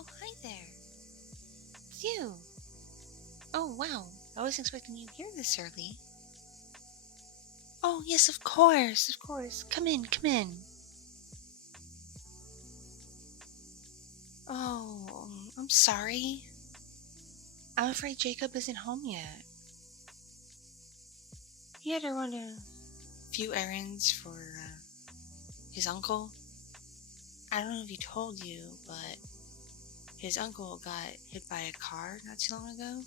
Oh, hi there. It's you. Oh, wow. I wasn't expecting you here this early. Oh, yes, of course, of course. Come in, come in. Oh, I'm sorry. I'm afraid Jacob isn't home yet. He had to run a few errands for his uncle. I don't know if he told you, but his uncle got hit by a car not too long ago,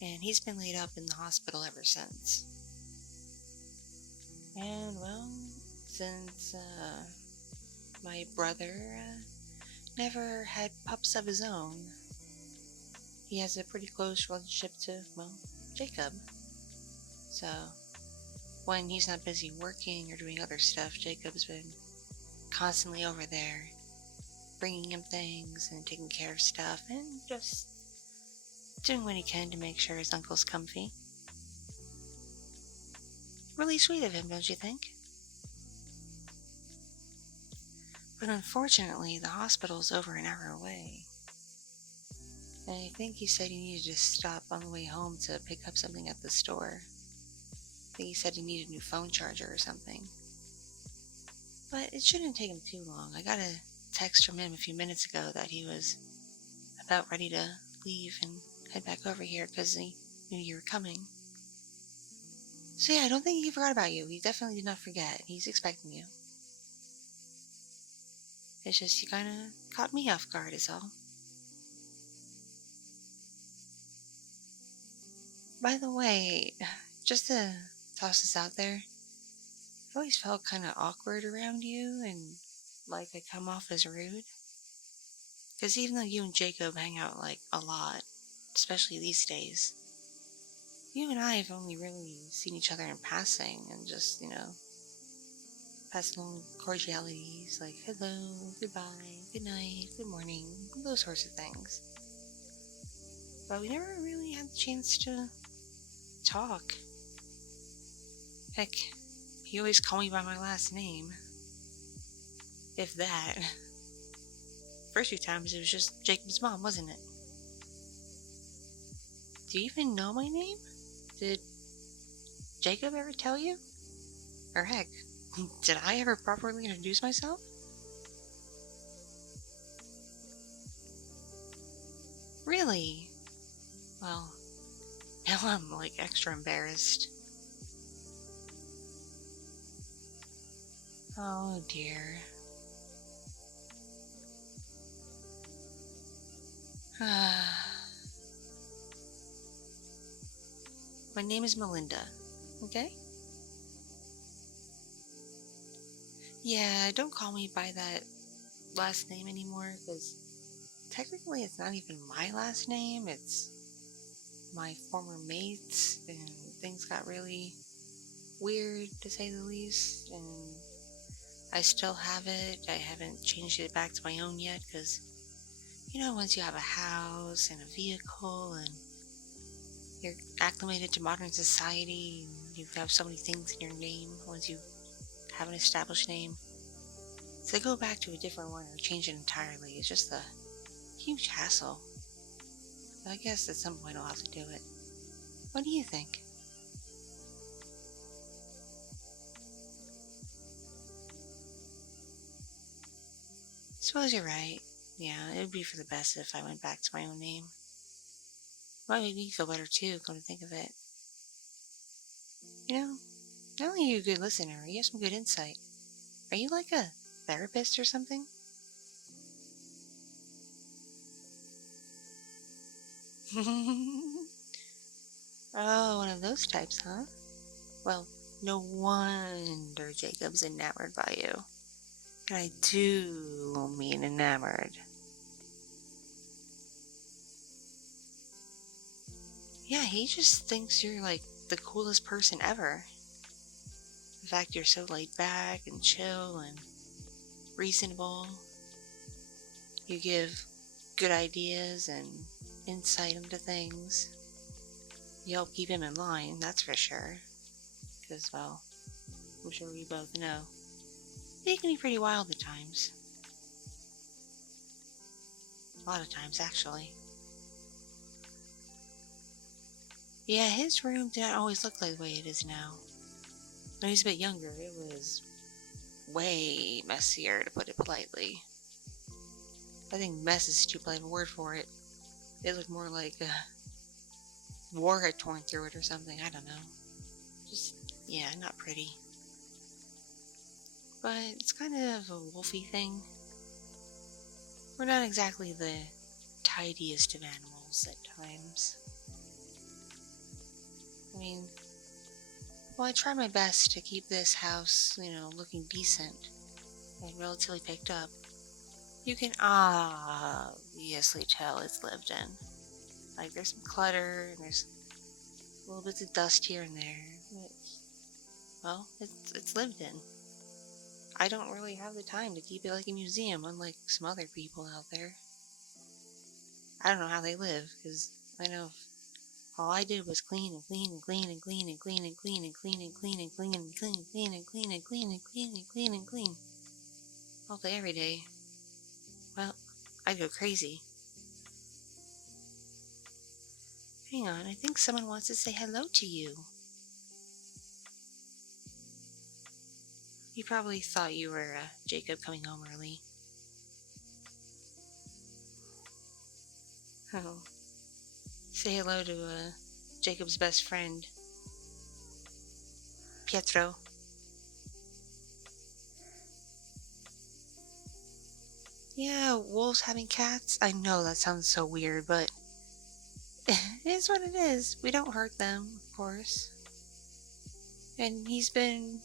and he's been laid up in the hospital ever since. And, well, since my brother never had pups of his own, he has a pretty close relationship to, well, Jacob. So, when he's not busy working or doing other stuff, Jacob's been constantly over there, bringing him things and taking care of stuff and just doing what he can to make sure his uncle's comfy. Really sweet of him, don't you think? But unfortunately, the hospital's over an hour away. And I think he said he needed to stop on the way home to pick up something at the store. I think he said he needed a new phone charger or something. But it shouldn't take him too long. I got a text from him a few minutes ago that he was about ready to leave and head back over here because he knew you were coming. So yeah, I don't think he forgot about you. He definitely did not forget. He's expecting you. It's just you kind of caught me off guard is all. By the way, just to toss this out there, I've always felt kind of awkward around you and like I come off as rude. Because even though you and Jacob hang out like a lot, especially these days, you and I have only really seen each other in passing and just, passing along cordialities like hello, goodbye, good night, good morning, those sorts of things. But we never really had the chance to talk. Heck, you always call me by my last name. If that. First few times it was just Jacob's mom, wasn't it? Do you even know my name? Did Jacob ever tell you? Or heck, did I ever properly introduce myself? Really? Well, now I'm like extra embarrassed. Oh dear. My name is Melinda, okay? Yeah, don't call me by that last name anymore, because technically it's not even my last name, it's my former mate's, and things got really weird, to say the least, and I still have it. I haven't changed it back to my own yet, because, once you have a house and a vehicle, and you're acclimated to modern society, and you have so many things in your name, once you have an established name, so to go back to a different one or change it entirely is just a huge hassle. But I guess at some point I'll have to do it. What do you think? Suppose you're right. Yeah, it would be for the best if I went back to my own name. Might make me feel better too, come to think of it. Not only are you a good listener, you have some good insight. Are you like a therapist or something? Oh, one of those types, huh? Well, no wonder Jacob's enamored by you. And I do mean enamored. Yeah, he just thinks you're like the coolest person ever. In fact, you're so laid back and chill and reasonable. You give good ideas and insight into things. You help keep him in line, that's for sure. Because, well, I'm sure we both know, he can be pretty wild at times. A lot of times, actually. Yeah, his room didn't always look like the way it is now. When he was a bit younger, it was way messier, to put it politely. I think mess is too polite a word for it. It looked more like war had torn through it or something. I don't know. Just, yeah, not pretty. But it's kind of a wolfy thing. We're not exactly the tidiest of animals at times. I mean, well, I try my best to keep this house, looking decent and relatively picked up. You can obviously tell it's lived in. Like, there's some clutter, and there's little bits of dust here and there. But, well, it's lived in. I don't really have the time to keep it like a museum, unlike some other people out there. I don't know how they live, because I know all I did was clean and clean and clean and clean and clean and clean and clean and clean and clean and clean and clean and clean and clean and clean and clean and clean all day, every day. Well, I'd go crazy. Hang on, I think someone wants to say hello to you. You probably thought you were Jacob coming home early. Oh. Say hello to Jacob's best friend, Pietro. Yeah, wolves having cats? I know that sounds so weird, but it is what it is. We don't hurt them, of course. And he's been,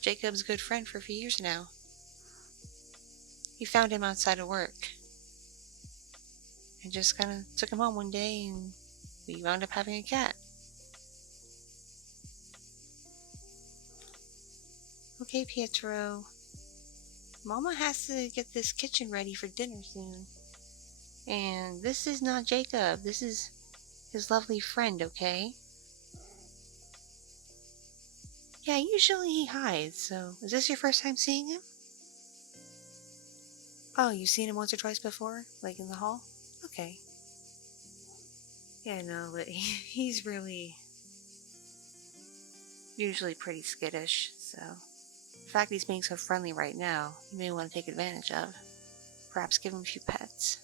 Jacob's good friend for a few years now. He found him outside of work and just kind of took him home one day, and we wound up having a cat. Okay, Pietro. Mama has to get this kitchen ready for dinner soon. And this is not Jacob. This is his lovely friend, okay? Yeah, usually he hides, so is this your first time seeing him? Oh, you've seen him once or twice before? Like in the hall? Okay. Yeah, no, but he's really usually pretty skittish, so the fact he's being so friendly right now, you may want to take advantage of. Perhaps give him a few pets.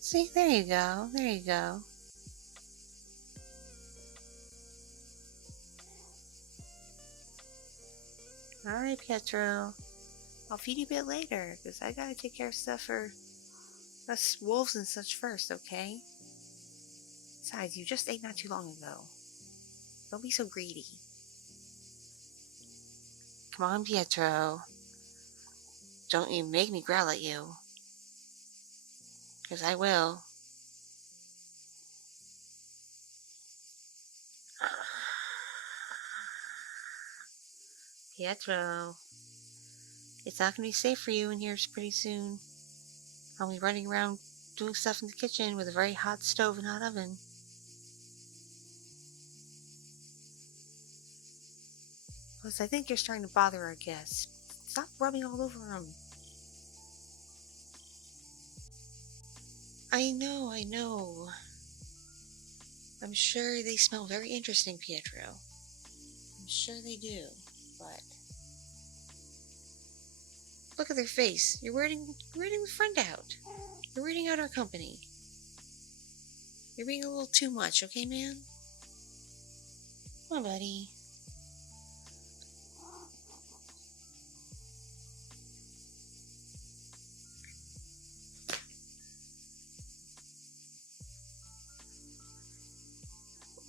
See, there you go, there you go. Alright, Pietro. I'll feed you a bit later, because I gotta take care of stuff for us wolves and such first, okay? Besides, you just ate not too long ago. Don't be so greedy. Come on, Pietro. Don't you make me growl at you. Because I will. Pietro. It's not going to be safe for you in here pretty soon. I'll be running around doing stuff in the kitchen with a very hot stove and hot oven. Plus, I think you're starting to bother our guests. Stop rubbing all over them. I know. I'm sure they smell very interesting, Pietro. I'm sure they do, but look at their face. You're weirding the friend out. You're weirding out our company. You're being a little too much, okay, man? Come on, buddy.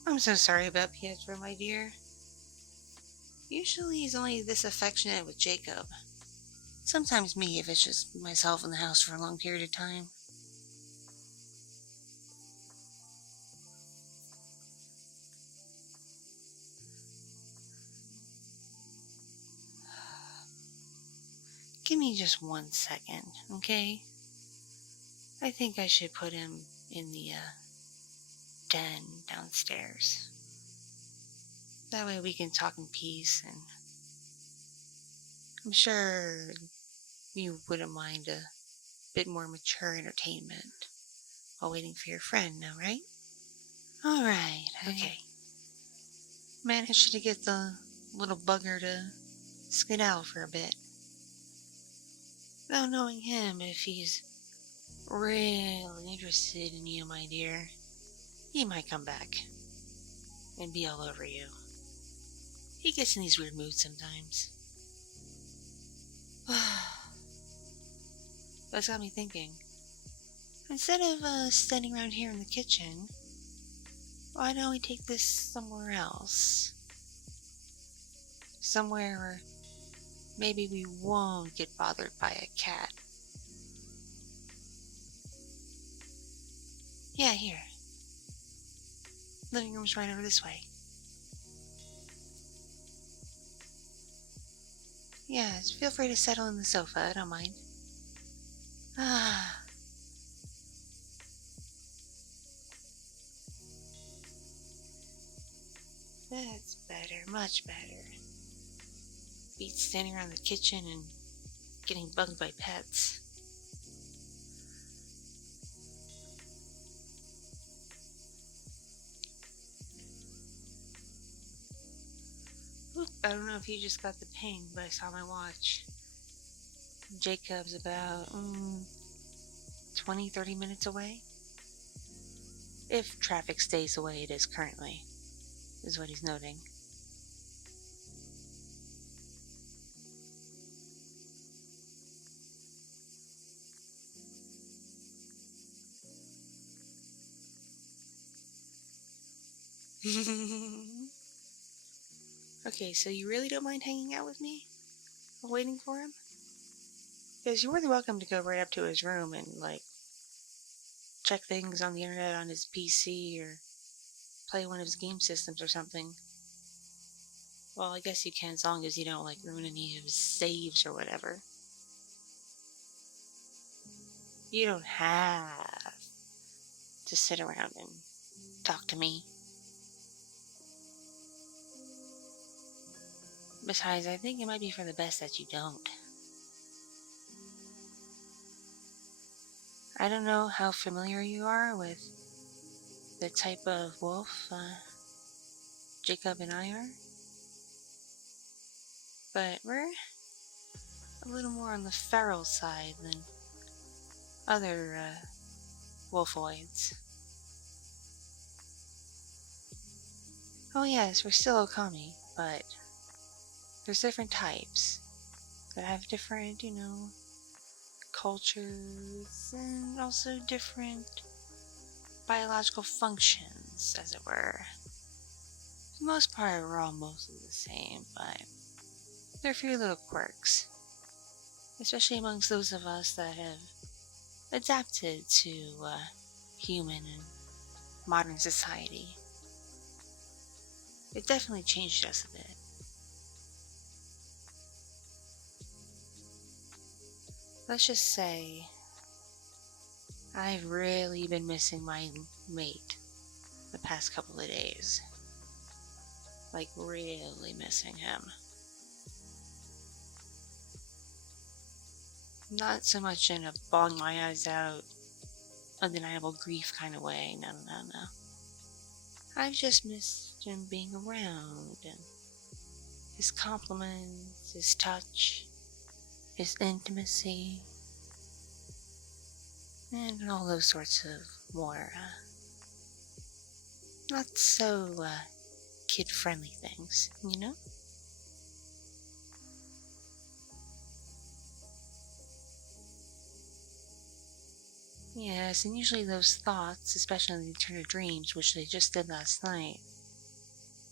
I'm so sorry about Pietro, my dear. Usually he's only this affectionate with Jacob. Sometimes me if it's just myself in the house for a long period of time. Give me just 1 second, okay? I think I should put him in the den downstairs. That way we can talk in peace, and I'm sure you wouldn't mind a bit more mature entertainment while waiting for your friend now, right? Alright, okay. Managed to get the little bugger to skedaddle for a bit. Though knowing him, if he's really interested in you, my dear, he might come back and be all over you. He gets in these weird moods sometimes. That's got me thinking. Instead of standing around here in the kitchen, why don't we take this somewhere else? Somewhere where maybe we won't get bothered by a cat. Yeah, here. Living room's right over this way. Yeah, feel free to settle on the sofa, I don't mind. Ah. That's better, much better. Beats standing around the kitchen and getting bugged by pets. Oop, I don't know if you just got the ping, but I saw my watch. Jacob's about 20-30 minutes away. If traffic stays the way it is currently, is what he's noting. Okay, so you really don't mind hanging out with me while waiting for him? Because you're more than welcome to go right up to his room and, check things on the internet on his PC or play one of his game systems or something. Well, I guess you can as long as you don't, ruin any of his saves or whatever. You don't have to sit around and talk to me. Besides, I think it might be for the best that you don't. I don't know how familiar you are with the type of wolf Jacob and I are, but we're a little more on the feral side than other wolfoids. Oh yes, we're still Okami, but there's different types that have different, cultures and also different biological functions, as it were. For the most part, we're all mostly the same, but there are a few little quirks, especially amongst those of us that have adapted to human and modern society. It definitely changed us a bit. Let's just say I've really been missing my mate the past couple of days. Really missing him. Not so much in a bawling my eyes out, undeniable grief kind of way. No. I've just missed him being around and his compliments, his touch, his intimacy, and all those sorts of more not so kid-friendly things, Yes, and usually those thoughts, especially in the eternal dreams, which they just did last night,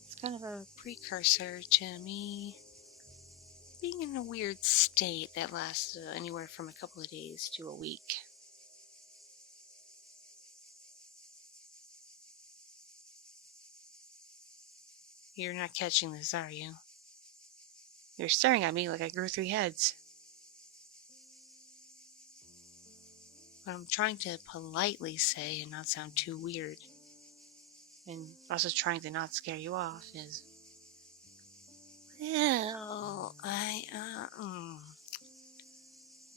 it's kind of a precursor to me being in a weird state that lasts anywhere from a couple of days to a week. You're not catching this, are you? You're staring at me like I grew 3 heads. what I'm trying to politely say and not sound too weird, and also trying to not scare you off, is, well, I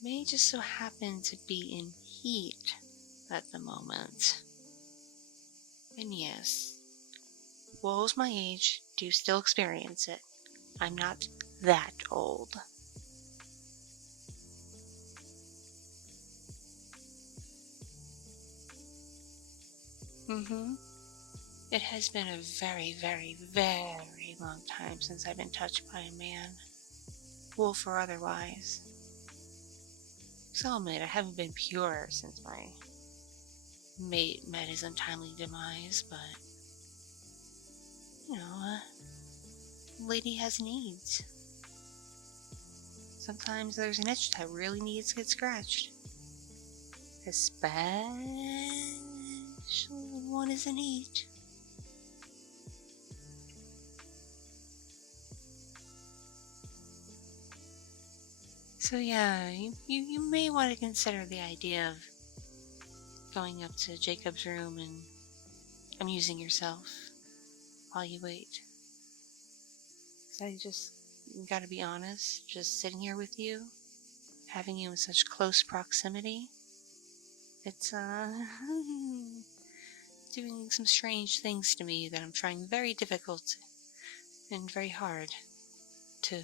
may just so happen to be in heat at the moment. And yes, woe's my age, do still experience it. I'm not that old. It has been a very, very, very long time since I've been touched by a man, wolf or otherwise. So I'll admit I haven't been pure since my mate met his untimely demise, but, lady has needs. Sometimes there's an itch that really needs to get scratched. Especially when one is in heat. So yeah, you may want to consider the idea of going up to Jacob's room and amusing yourself while you wait. I just gotta be honest, just sitting here with you, having you in such close proximity, it's doing some strange things to me that I'm trying very difficult and very hard to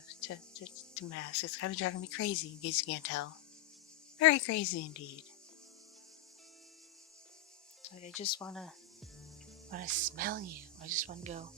mask. It's kind of driving me crazy, in case you can't tell. Very crazy indeed. I just wanna smell you. I just wanna go.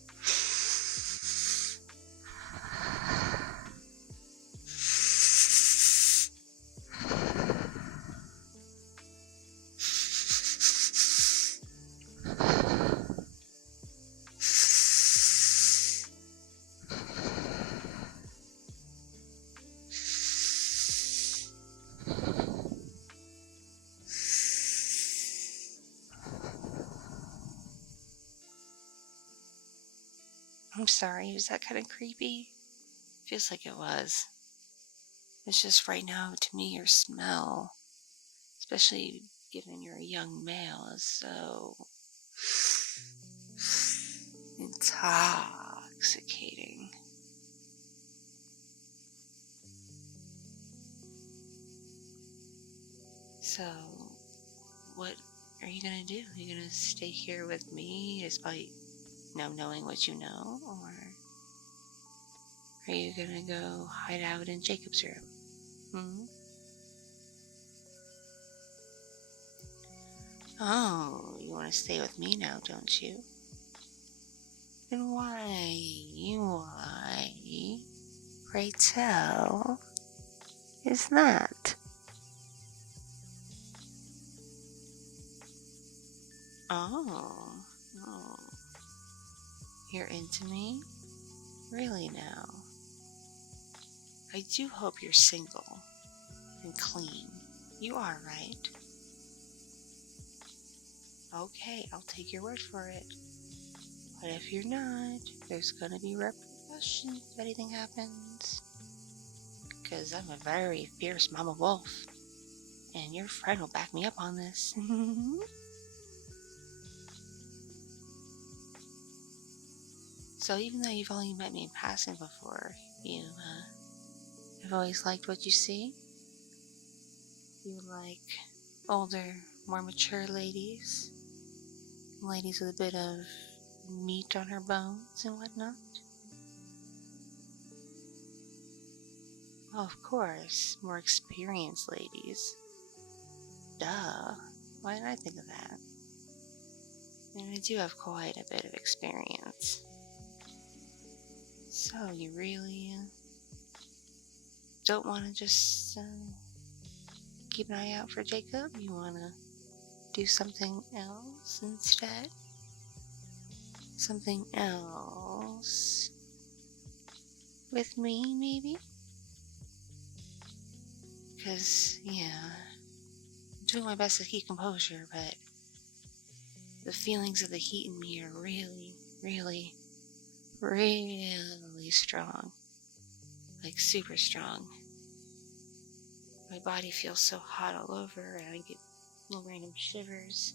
I'm sorry, was that kind of creepy? Feels like it was. It's just right now, to me, your smell, especially given you're a young male, is so intoxicating. So, what are you gonna do? Are you gonna stay here with me despite now knowing what you know, or are you gonna go hide out in Jacob's room? Oh, you want to stay with me now, don't you? And why, pray tell, is that? Oh, you're into me? Really now? I do hope you're single and clean. You are, right? Okay, I'll take your word for it. But if you're not, there's gonna be repercussions if anything happens. Because I'm a very fierce mama wolf. And your friend will back me up on this. So even though you've only met me in passing before, you have always liked what you see? You like older, more mature ladies? Ladies with a bit of meat on her bones and whatnot? Oh, of course, more experienced ladies. Duh. Why didn't I think of that? And I do have quite a bit of experience. So, you really don't want to just keep an eye out for Jacob? You want to do something else instead? Something else with me, maybe? Because, I'm doing my best to keep composure, but the feelings of the heat in me are really, really, really strong. Like super strong. My body feels so hot all over, and I get little random shivers.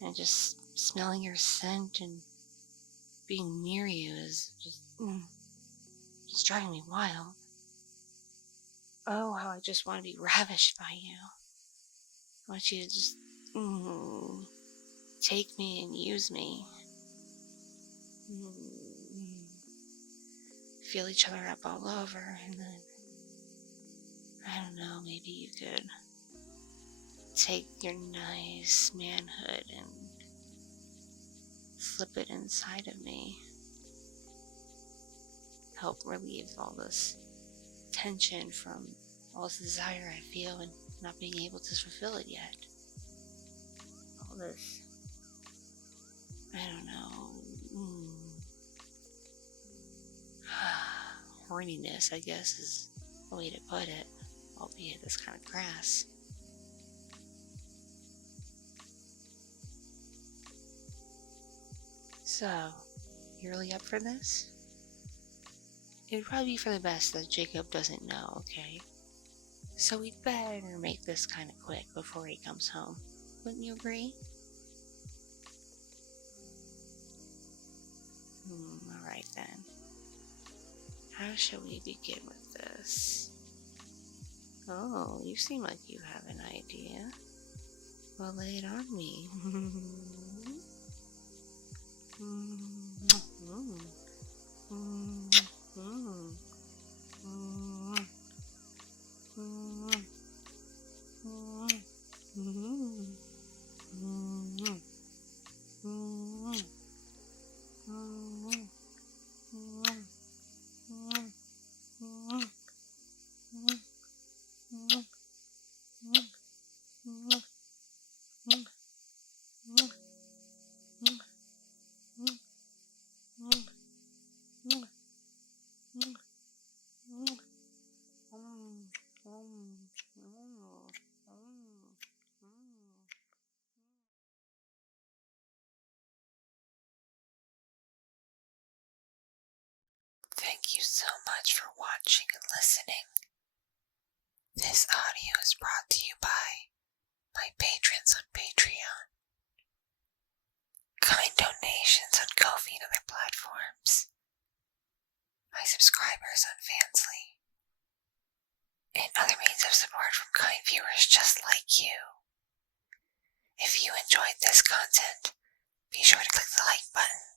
And just smelling your scent and being near you is just driving me wild. Oh, how I just want to be ravished by you. I want you to just take me and use me. Feel each other up all over, and then, I don't know, maybe you could take your nice manhood and slip it inside of me. Help relieve all this tension from all this desire I feel and not being able to fulfill it yet. All this, I don't know, horniness, I guess, is the way to put it, albeit it's kind of crass. So, you really up for this? It would probably be for the best that Jacob doesn't know, okay? So we'd better make this kind of quick before he comes home. Wouldn't you agree? Alright then. How shall we begin with this? Oh, you seem like you have an idea. Well, lay it on me. Thank you so much for watching and listening. This audio is brought to you by my patrons on Patreon, kind donations on Ko-fi and other platforms, my subscribers on Fansly, and other means of support from kind viewers just like you. If you enjoyed this content, be sure to click the like button